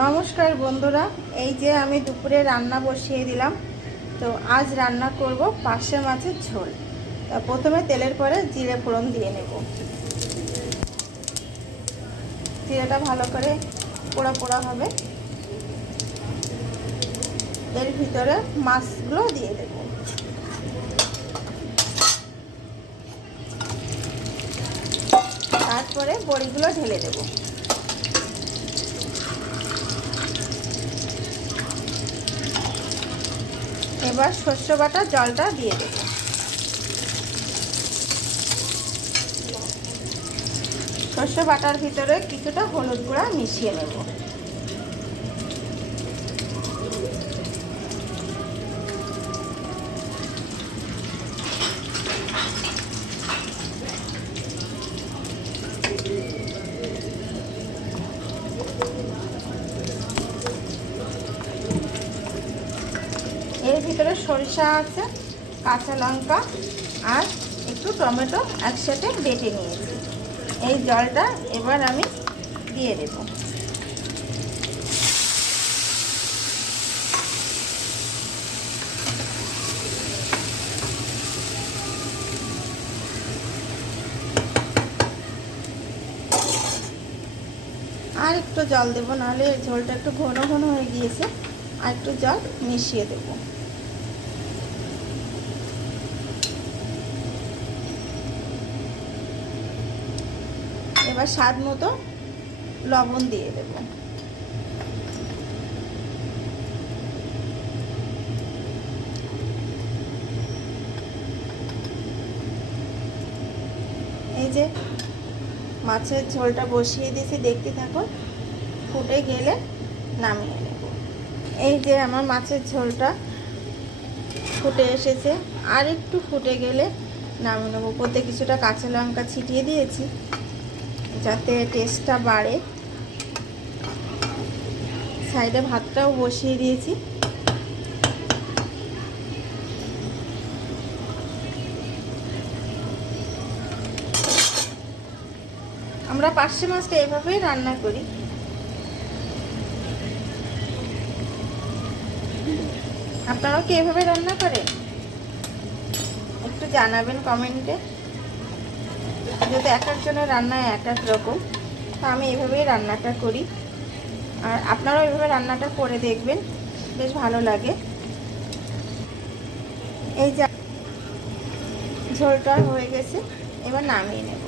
নমস্কার বন্ধুরা, এই যে আমি দুপুরে রান্না বসিয়ে দিলাম। তো আজ রান্না করব পার্শে মাছের ঝোল। তা প্রথমে তেলের পরে জিরে ফোড়ন দিয়ে নেব। জিরেটা ভালো করে পোড়া পোড়া হবে। এর ভিতরে মাছগুলো দিয়ে দেব। তারপরে বড়িগুলো ঢেলে দেব। এবার সর্ষে বাটা জলটা দিয়ে দেব। সর্ষে বাটার ভিতরে কিছুটা হলুদ গুঁড়া মিশিয়ে নেব। এর ভিতরে সরিষা আছে, কাঁচা লঙ্কা আর একটু টমেটো একসাথে বেটে নিয়েছি। এই জলটা এবার আমি দিয়ে দেব। আর একটু জল দেব, নাহলে ঝোলটা একটু ঘন ঘন হয়ে গিয়েছে। আর একটু জল মিশিয়ে দেব। এবার স্বাদ মতো লবণ দিয়ে দেব। এই যে মাছের ঝোলটা বসিয়ে দিয়েছি, দেখতে থাকুন। ফুটে গেলে নামিয়ে নেব। এই যে আমার মাছের ঝোলটা ফুটে এসেছে। আর একটু ফুটে গেলে নামিয়ে নেব। উপরে কিছুটা কাঁচা লঙ্কা ছিটিয়ে দিয়েছি যাতে টেস্টটা বাড়ে। সাইডে ভাতটাও বসিয়ে দিয়েছি। আমরা পার্শে মাছটা এভাবেই রান্না করি। আপনারাও কি এভাবে রান্না করেন? একটু জানাবেন কমেন্টে। যেহেতু এক একজনের রান্না এক এক রকম, তো আমি এভাবেই রান্নাটা করি। আর আপনারাও এভাবে রান্নাটা করে দেখবেন, বেশ ভালো লাগে। এই যে ঝোলটা হয়ে গেছে, এবার নামিয়ে নেব।